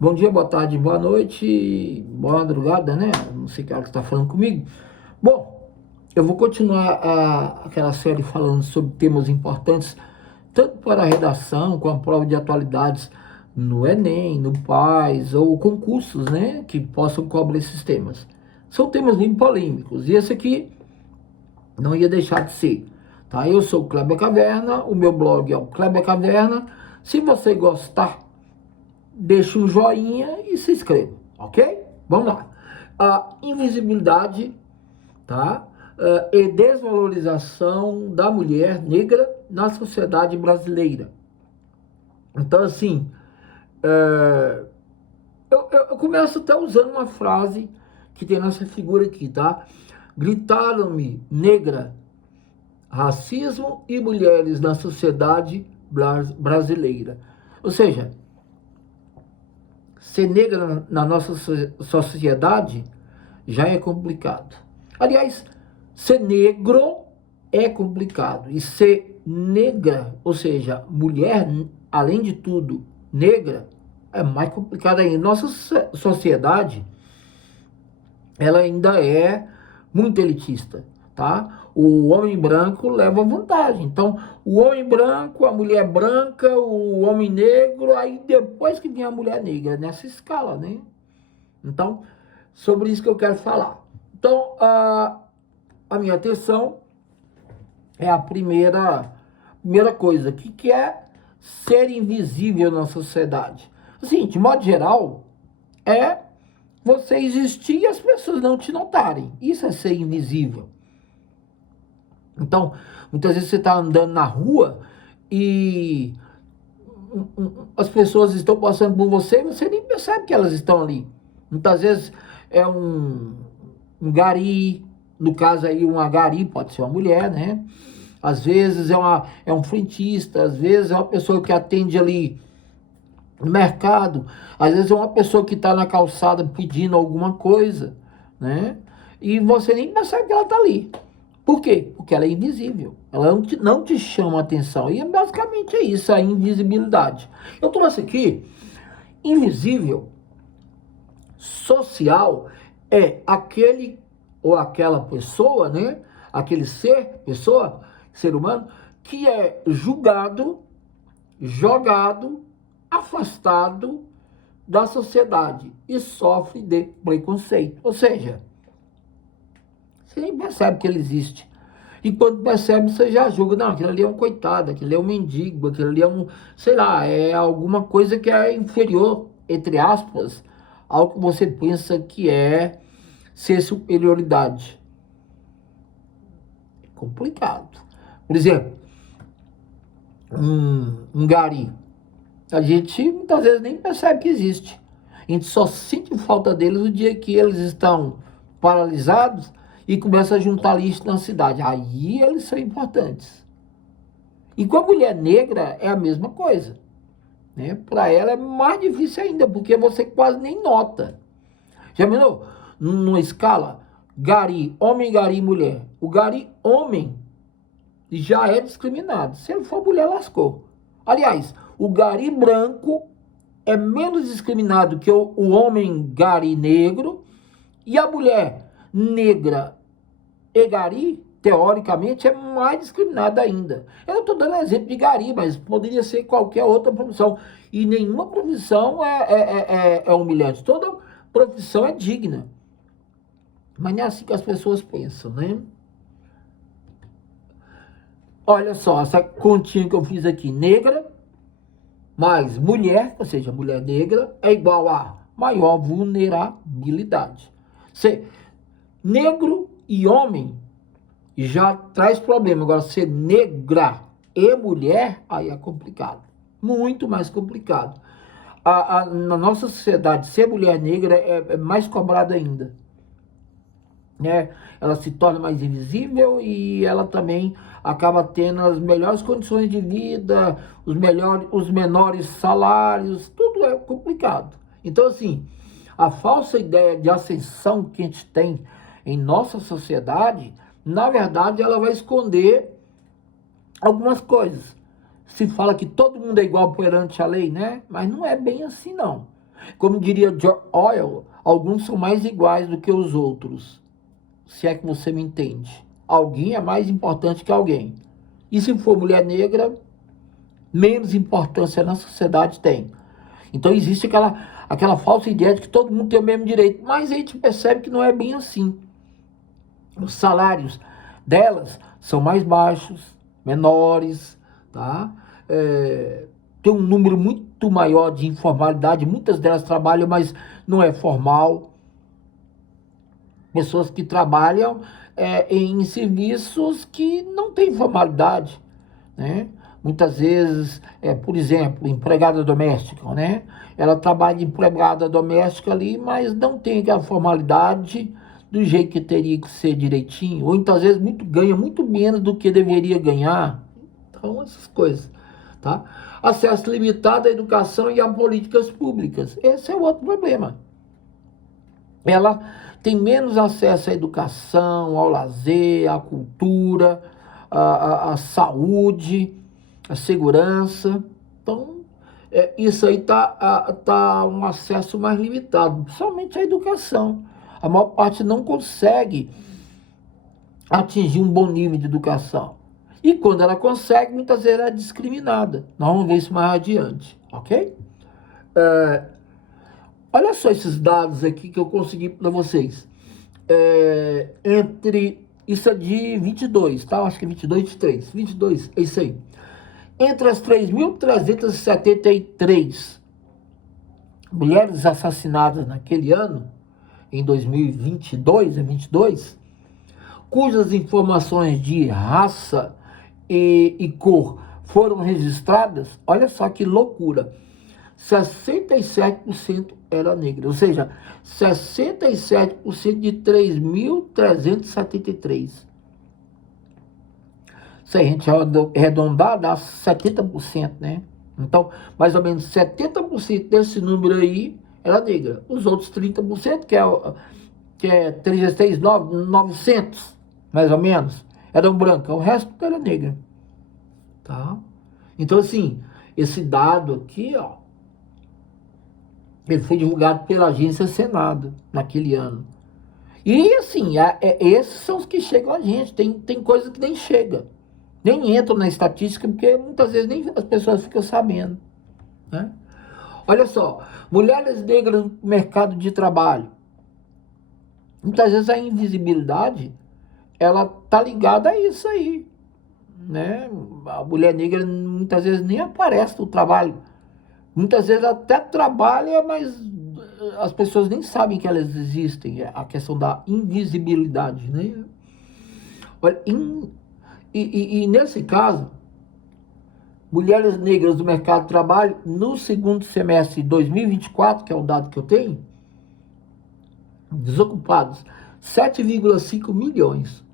Bom dia, boa tarde, boa noite, boa madrugada, né? Não sei que hora que está falando comigo. Bom, eu vou continuar aquela série falando sobre temas importantes, tanto para a redação, como a prova de atualidades no Enem, no PAS, ou concursos, né? Que possam cobrir esses temas. São temas bem polêmicos, e esse aqui não ia deixar de ser, tá? Eu sou o Kleber Caverna, o meu blog é o Kleber Caverna. Se você gostar, deixe um joinha e se inscreva, ok? Vamos lá. A invisibilidade, tá? E desvalorização da mulher negra na sociedade brasileira. Então, assim, eu começo até usando uma frase que tem nessa figura aqui, tá? Gritaram-me negra, racismo e mulheres na sociedade brasileira. Ou seja, ser negra na nossa sociedade já é complicado. Aliás, ser negro é complicado. E ser negra, ou seja, mulher, além de tudo, negra, é mais complicado ainda. Nossa sociedade, ela ainda é muito elitista, tá? O homem branco leva vantagem. Então, o homem branco, a mulher branca, o homem negro, aí depois que vem a mulher negra, nessa escala, né? Então, sobre isso que eu quero falar. Então, a minha atenção é a primeira coisa. O que é ser invisível na sociedade? Assim, de modo geral, é você existir e as pessoas não te notarem. Isso é ser invisível. Então, muitas vezes você está andando na rua e as pessoas estão passando por você e você nem percebe que elas estão ali. Muitas vezes é um gari, no caso aí uma gari pode ser uma mulher, né? Às vezes é um frentista, às vezes é uma pessoa que atende ali no mercado, às vezes é uma pessoa que está na calçada pedindo alguma coisa, né? E você nem percebe que ela está ali. Por quê? Porque ela é invisível. Ela não te chama a atenção. E basicamente é isso, a invisibilidade. Eu trouxe aqui, invisível, social, é aquele ou aquela pessoa, né? Aquele ser humano, que é julgado, jogado, afastado da sociedade e sofre de preconceito. Ou seja, você nem percebe que ele existe. E quando percebe, você já julga, não, aquilo ali é um coitado, aquilo ali é um mendigo, aquilo ali é um, sei lá, é alguma coisa que é inferior, entre aspas, ao que você pensa que é ser superioridade. É complicado. Por exemplo, um gari. A gente muitas vezes nem percebe que existe. A gente só sente falta deles no dia que eles estão paralisados e começa a juntar lixo na cidade. Aí eles são importantes. E com a mulher negra é a mesma coisa, né? Para ela é mais difícil ainda, porque você quase nem nota. Já viu? Numa escala, gari, homem, gari, mulher. O gari, homem, já é discriminado. Se ele for mulher, lascou. Aliás, o gari branco é menos discriminado que o homem gari negro, e a mulher negra e gari, teoricamente, é mais discriminada ainda. Eu estou dando exemplo de gari, mas poderia ser qualquer outra profissão. E nenhuma profissão é humilhante. Toda profissão é digna. Mas não é assim que as pessoas pensam, né? Olha só, essa continha que eu fiz aqui, negra mais mulher, ou seja, mulher negra, é igual a maior vulnerabilidade. Ser negro e homem já traz problema. Agora, ser negra e mulher, aí é complicado. Muito mais complicado. Na nossa sociedade, ser mulher negra é mais cobrado ainda, né? Ela se torna mais invisível e ela também acaba tendo as melhores condições de vida, os menores salários, tudo é complicado. Então, assim, a falsa ideia de ascensão que a gente tem em nossa sociedade, na verdade, ela vai esconder algumas coisas. Se fala que todo mundo é igual perante a lei, né? Mas não é bem assim, não. Como diria George Orwell, alguns são mais iguais do que os outros. Se é que você me entende. Alguém é mais importante que alguém. E se for mulher negra, menos importância na sociedade tem. Então existe aquela falsa ideia de que todo mundo tem o mesmo direito. Mas a gente percebe que não é bem assim. Os salários delas são mais baixos, menores, tá? Tem um número muito maior de informalidade. Muitas delas trabalham, mas não é formal. Pessoas que trabalham em serviços que não têm formalidade, né? Muitas vezes, por exemplo, empregada doméstica, né? Ela trabalha de empregada doméstica ali, mas não tem aquela formalidade do jeito que teria que ser direitinho, ou muitas vezes ganha muito menos do que deveria ganhar. Então, essas coisas, tá? Acesso limitado à educação e a políticas públicas. Esse é o outro problema. Ela tem menos acesso à educação, ao lazer, à cultura, à saúde, à segurança. Então, isso aí tá um acesso mais limitado, somente à educação. A maior parte não consegue atingir um bom nível de educação. E quando ela consegue, muitas vezes ela é discriminada. Nós vamos ver isso mais adiante, ok? Olha só esses dados aqui que eu consegui para vocês. Isso é de 22, tá? Acho que é 22, 23. 22, é isso aí. Entre as 3.373 mulheres assassinadas naquele ano, em 2022, 22, cujas informações de raça e cor foram registradas, olha só que loucura, 67% era negra, ou seja, 67% de 3.373. Se a gente arredondar, dá 70%, né? Então, mais ou menos 70% desse número aí era negra. Os outros 30%, que é 36.900, mais ou menos, eram brancas. O resto era negra. Tá? Então, assim, esse dado aqui, ó, ele foi divulgado pela agência Senado naquele ano. E, assim, esses são os que chegam a gente. Tem coisa que nem chega. Nem entram na estatística, porque muitas vezes nem as pessoas ficam sabendo, né? Olha só, mulheres negras no mercado de trabalho. Muitas vezes a invisibilidade, ela tá ligada a isso aí, né? A mulher negra muitas vezes nem aparece no trabalho. Muitas vezes até trabalha, mas as pessoas nem sabem que elas existem. A questão da invisibilidade, né? Olha, e nesse caso, mulheres negras do mercado de trabalho, no segundo semestre de 2024, que é o dado que eu tenho, desocupados, 7,5 milhões.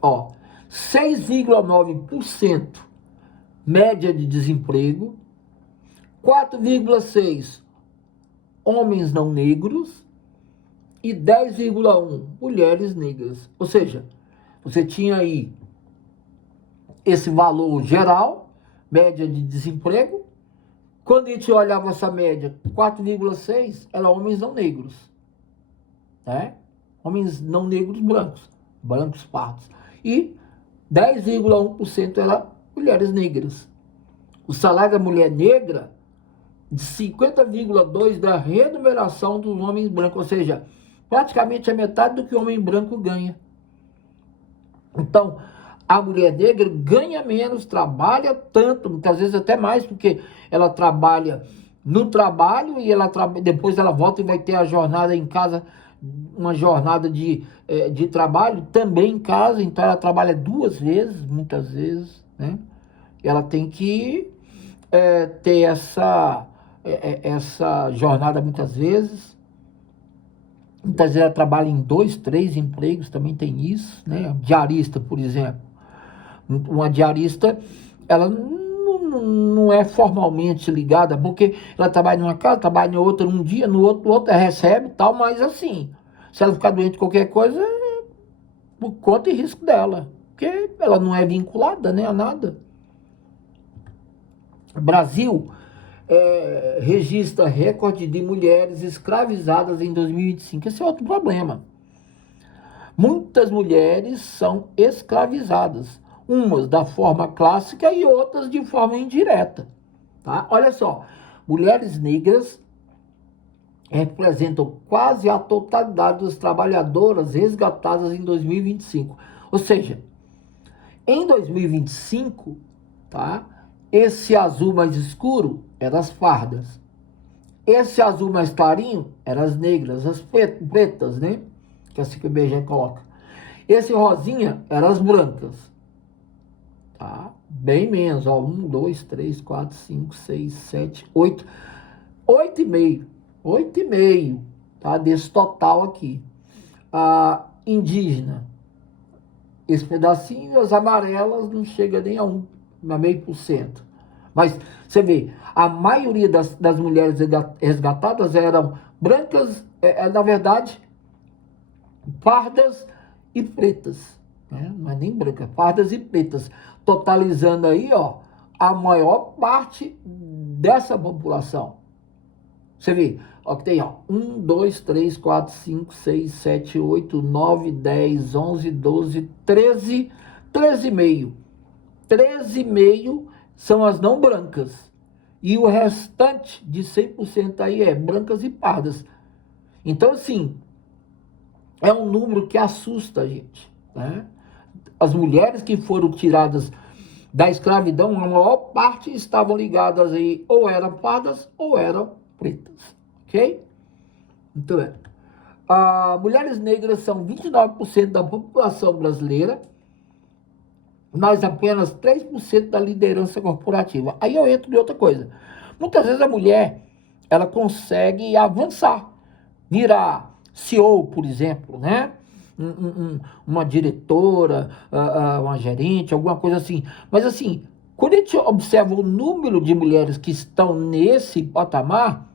Ó, 6,9% média de desemprego, 4,6% homens não negros e 10,1% mulheres negras. Ou seja, você tinha aí esse valor geral, média de desemprego. Quando a gente olhava essa média, 4,6% eram homens não negros, né? Homens não negros brancos, brancos pardos. E 10,1% eram mulheres negras. O salário da mulher negra, de 50,2% da remuneração dos homens brancos, ou seja, praticamente a metade do que o homem branco ganha. Então, a mulher negra ganha menos, trabalha tanto, muitas vezes até mais, porque ela trabalha no trabalho e depois ela volta e vai ter a jornada em casa, uma jornada de trabalho também em casa, então ela trabalha 2 vezes, muitas vezes, né? Ela tem que ter essa jornada muitas vezes. Muitas vezes ela trabalha em 2, 3 empregos, também tem isso, né? Diarista, por exemplo. Uma diarista, ela não é formalmente ligada, porque ela trabalha numa casa, trabalha em outra um dia, no outro ela recebe e tal, mas assim, se ela ficar doente de qualquer coisa, é por conta e risco dela, porque ela não é vinculada, né, a nada. Brasil registra recorde de mulheres escravizadas em 2025. Esse é outro problema. Muitas mulheres são escravizadas, umas da forma clássica e outras de forma indireta. Tá? Olha só, mulheres negras representam quase a totalidade das trabalhadoras resgatadas em 2025. Ou seja, em 2025, tá? Esse azul mais escuro eram as pardas. Esse azul mais clarinho eram as negras, as pretas, né? Que a CQB coloca. Esse rosinha eram as brancas. Tá? Bem menos, ó. 1, 2, 3, 4, 5, 6, 7, 8. 8,5. 8,5, tá? Desse total aqui. A indígena. Esse pedacinho, as amarelas não chega nem a 0,5%. Mas, você vê, a maioria das mulheres resgatadas eram brancas, na verdade, pardas e pretas. Né? Não é nem branca, pardas e pretas. Totalizando aí, ó, a maior parte dessa população. Você vê, ó, que tem, ó, 1, 2, 3, 4, 5, 6, 7, 8, 9, 10, 11, 12, 13, 13,5. 13,5 são as não brancas. E o restante de 100% aí é brancas e pardas. Então, assim, é um número que assusta a gente, né? As mulheres que foram tiradas da escravidão, a maior parte estavam ligadas aí, ou eram pardas ou eram pretas, ok? Então, mulheres negras são 29% da população brasileira, mas apenas 3% da liderança corporativa. Aí eu entro em outra coisa. Muitas vezes a mulher, ela consegue avançar, virar CEO, por exemplo, né? Uma diretora, uma gerente, alguma coisa assim. Mas assim, quando a gente observa o número de mulheres que estão nesse patamar,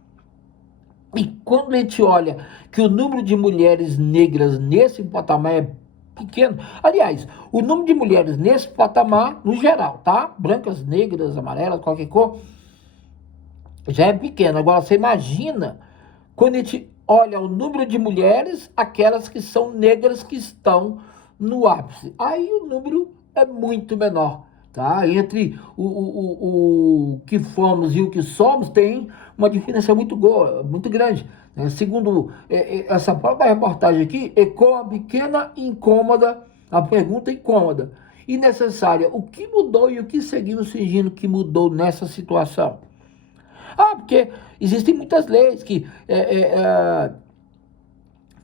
e quando a gente olha que o número de mulheres negras nesse patamar é pequeno, aliás, o número de mulheres nesse patamar, no geral, tá? Brancas, negras, amarelas, qualquer cor, já é pequeno. Agora, você imagina quando a gente olha o número de mulheres, aquelas que são negras que estão no ápice. Aí o número é muito menor, tá? Entre o que fomos e o que somos, tem uma diferença muito grande. Né? Segundo essa própria reportagem aqui, ecoa uma pequena incômoda, a pergunta incômoda e necessária. O que mudou e o que seguimos fingindo que mudou nessa situação? Porque existem muitas leis que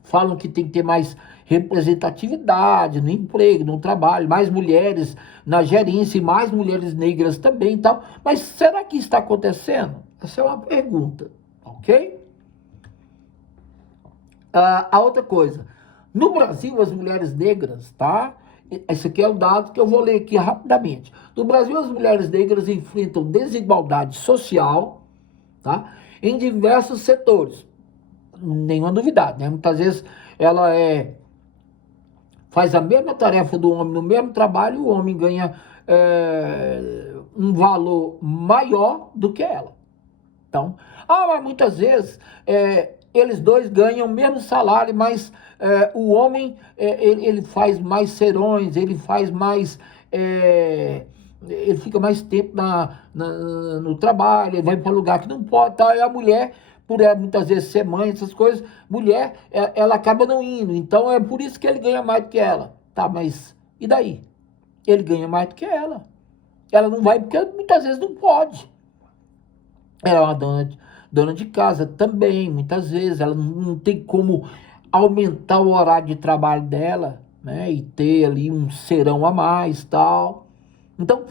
falam que tem que ter mais representatividade no emprego, no trabalho, mais mulheres na gerência e mais mulheres negras também e tal. Mas será que está acontecendo? Essa é uma pergunta, ok? A outra coisa, no Brasil as mulheres negras, tá? Esse aqui é o dado que eu vou ler aqui rapidamente. No Brasil as mulheres negras enfrentam desigualdade social, tá? Em diversos setores. Nenhuma novidade, né? Muitas vezes ela faz a mesma tarefa do homem no mesmo trabalho, o homem ganha um valor maior do que ela. Então, mas muitas vezes eles dois ganham o mesmo salário, mas o homem ele faz mais serões, ele faz mais... ele fica mais tempo no trabalho, ele vai para lugar que não pode, tá? E a mulher, por ela muitas vezes ser mãe, essas coisas, mulher, ela acaba não indo. Então é por isso que ele ganha mais do que ela. Tá, mas e daí? Ele ganha mais do que ela. Ela não vai porque muitas vezes não pode. Ela é uma dona de casa também, muitas vezes. Ela não tem como aumentar o horário de trabalho dela, né? E ter ali um serão a mais, tal. Então,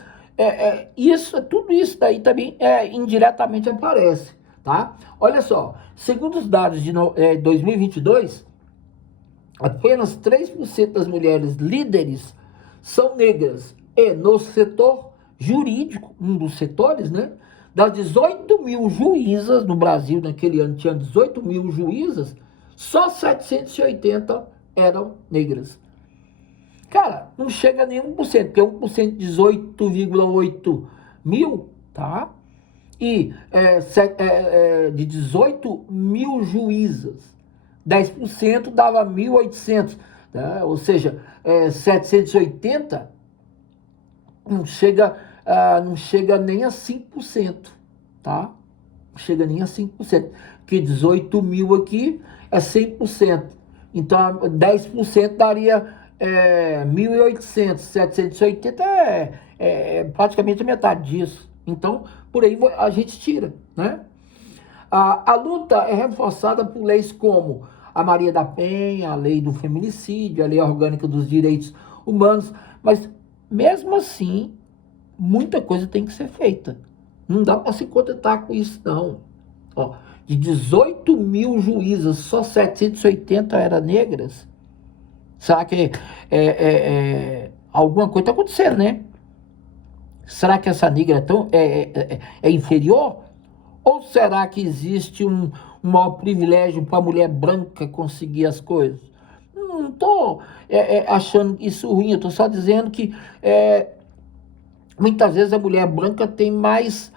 tudo isso daí também indiretamente aparece, tá? Olha só, segundo os dados de 2022, apenas 3% das mulheres líderes são negras. E no setor jurídico, um dos setores, né? Das 18 mil juízas no Brasil, naquele ano tinha 18 mil juízas, só 780 eram negras. Cara, não chega a nem 1%, porque 1% de 18,8 mil, tá? e de 18 mil juízas, 10% dava 1.800, né? Ou seja, 780 não chega nem a 5%, tá? Não chega nem a 5%, porque 18 mil aqui é 100%. Então, 10% daria 1.800, 780 é praticamente a metade disso. Então, por aí a gente tira, né? A luta é reforçada por leis como a Maria da Penha, a lei do feminicídio, a lei orgânica dos direitos humanos, mas mesmo assim, muita coisa tem que ser feita. Não dá para se contentar com isso, não. Ó, de 18 mil juízas, só 780 eram negras. Será que alguma coisa está acontecendo, né? Será que essa negra é inferior? Ou será que existe um maior privilégio para a mulher branca conseguir as coisas? Não estou achando isso ruim, eu estou só dizendo que muitas vezes a mulher branca tem mais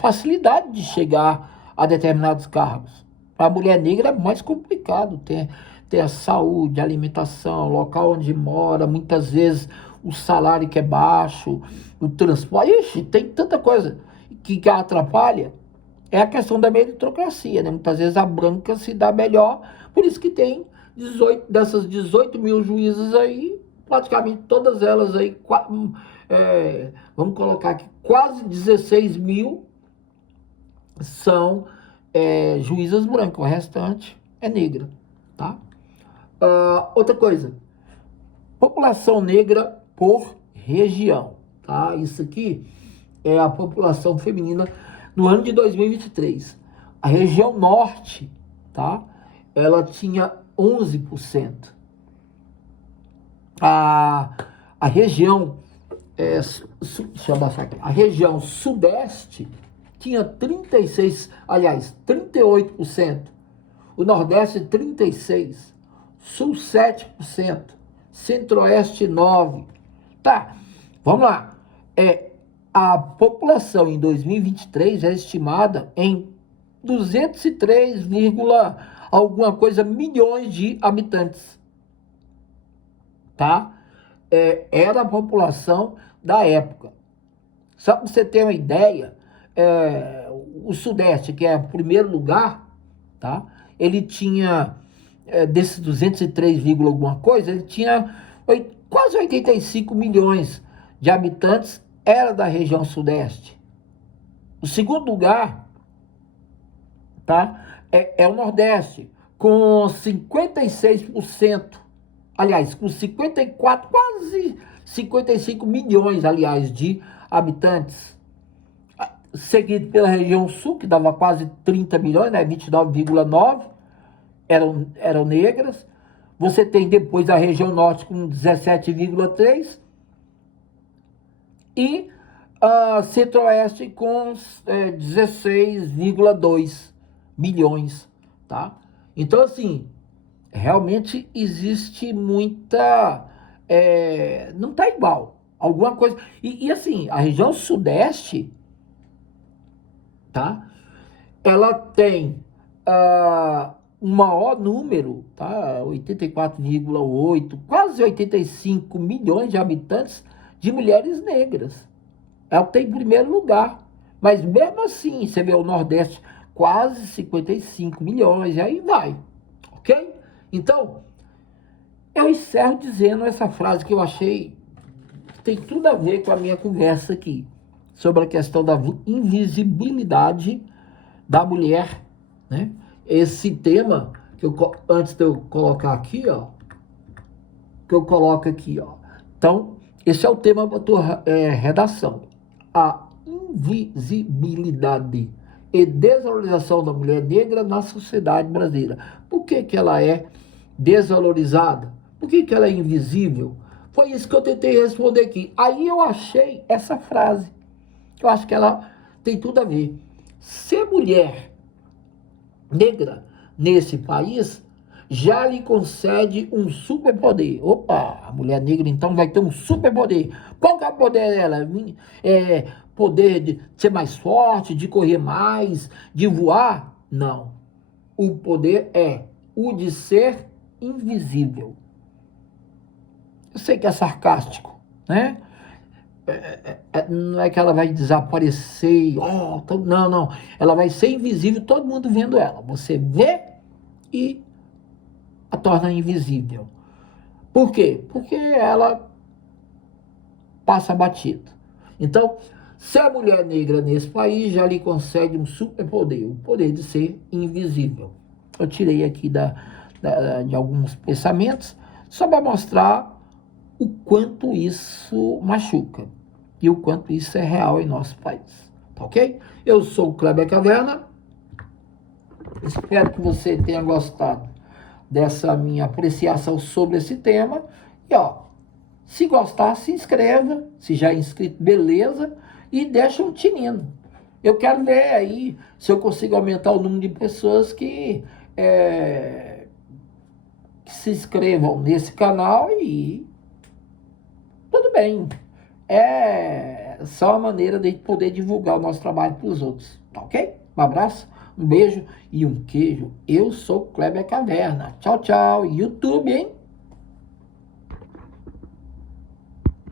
facilidade de chegar a determinados cargos. Para a mulher negra é mais complicado ter a saúde, a alimentação, o local onde mora, muitas vezes o salário que é baixo, o transporte. Ixi, tem tanta coisa que atrapalha. É a questão da meritocracia, né? Muitas vezes a branca se dá melhor, por isso que tem dessas 18 mil juízes aí, praticamente todas elas aí, vamos colocar aqui, quase 16 mil são juízas brancas, o restante é negra, tá? Outra coisa, população negra por região, tá? Isso aqui é a população feminina no ano de 2023. A região norte, tá? Ela tinha 11%. A região, deixa eu abaixar aqui, a região sudeste tinha 38%. O nordeste 36%. Sul 7%. Centro-oeste 9%. Tá, vamos lá. A população em 2023 é estimada em 203, alguma coisa milhões de habitantes, tá? Era a população da época. Só para você ter uma ideia, o Sudeste, que é o primeiro lugar, tá? Ele tinha, desses 203, alguma coisa, ele tinha quase 85 milhões de habitantes, era da região Sudeste. O segundo lugar, tá? É o Nordeste, com 56%, aliás, com 54, quase 55 milhões, aliás, de habitantes. Seguido pela região Sul, que dava quase 30 milhões, né? 29,9 eram negras. Você tem depois a região Norte com 17,3 e a Centro-Oeste com 16,2 milhões, tá? Então, assim, realmente existe muita... não tá igual. Alguma coisa... E assim, a região Sudeste, tá? Ela tem um maior número, tá? 84,8, quase 85 milhões de habitantes de mulheres negras. Ela tem em primeiro lugar. Mas mesmo assim, você vê o Nordeste, quase 55 milhões, e aí vai. Ok? Então, eu encerro dizendo essa frase que eu achei que tem tudo a ver com a minha conversa aqui, sobre a questão da invisibilidade da mulher, né? Esse tema, antes de eu colocar aqui, ó, que eu coloco aqui, ó. Então, esse é o tema da tua redação. A invisibilidade e desvalorização da mulher negra na sociedade brasileira. Por que ela é desvalorizada? Por que ela é invisível? Foi isso que eu tentei responder aqui. Aí eu achei essa frase. Eu acho que ela tem tudo a ver. Ser mulher negra nesse país já lhe concede um superpoder. Opa, a mulher negra então vai ter um superpoder. Qual que é o poder dela? Poder de ser mais forte, de correr mais, de voar? Não. O poder é o de ser invisível. Eu sei que é sarcástico, né? Não é que ela vai desaparecer, não, não. Ela vai ser invisível, todo mundo vendo ela. Você vê e a torna invisível. Por quê? Porque ela passa batido. Então, se a mulher negra nesse país já lhe concede um superpoder, o poder de ser invisível. Eu tirei aqui de alguns pensamentos, só para mostrar o quanto isso machuca e o quanto isso é real em nosso país. Tá ok? Eu sou o Kleber Caverna. Espero que você tenha gostado dessa minha apreciação sobre esse tema. E se gostar, se inscreva. Se já é inscrito, beleza. E deixa um tinino. Eu quero ver aí se eu consigo aumentar o número de pessoas que se inscrevam nesse canal e tudo bem. É só uma maneira de poder divulgar o nosso trabalho para os outros. Tá ok? Um abraço, um beijo e um queijo. Eu sou Kleber Caverna. Tchau, tchau. YouTube, hein?